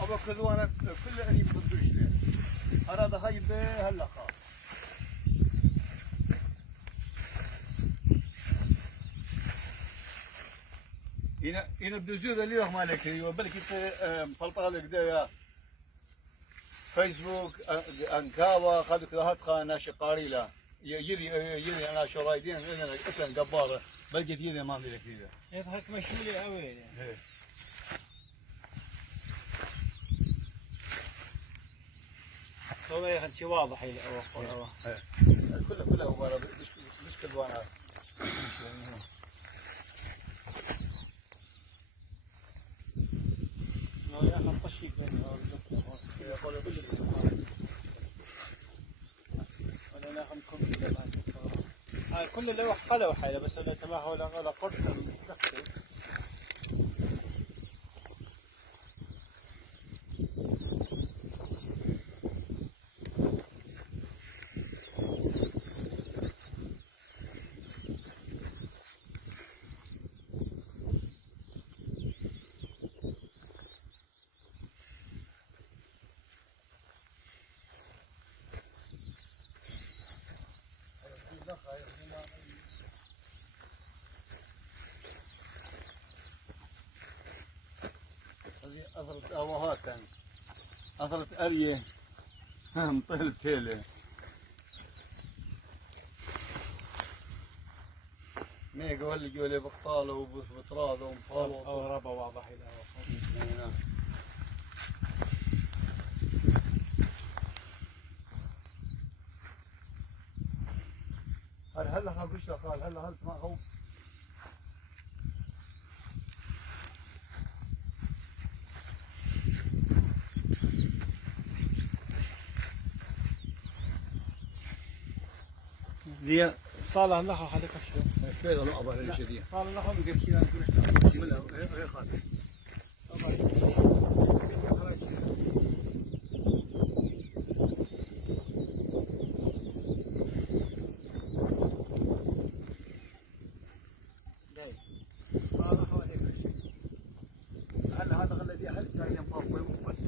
أبو كذوانا كل أني بدوش له هذا هاي به هلا خا هنا بدوزيو اليوم مالك وبلك مفلطة لك ده فيسبوك انكاوا خذوا كذا هات خانه شقاريله يجري انا شو رايدين انا اكل جباره بلقيت يدي ما لك كذا هيك مشغولة قوي يعني. هو يا اخي شيء واضح هي كلها هو مش كل وانا يا اخي طشيك ولا ناخذ كل اللوح حلو حاله بس ولا تبعه ولا قرص نفسه. أثرت أوهات يعني أثرت أريه مطير تيله ميقا واللي جولي بقطاله وبطراده ومفاوض أو ربا واضح إلى هلا خابش خال هلا ما هو دي صالة لها هذاك الشيء. فين ولا أبغى هذا الشيء صالة لها نقول كذا نقول إيش هي خالد هلا هذا الذي حلت هاي مطوي وبس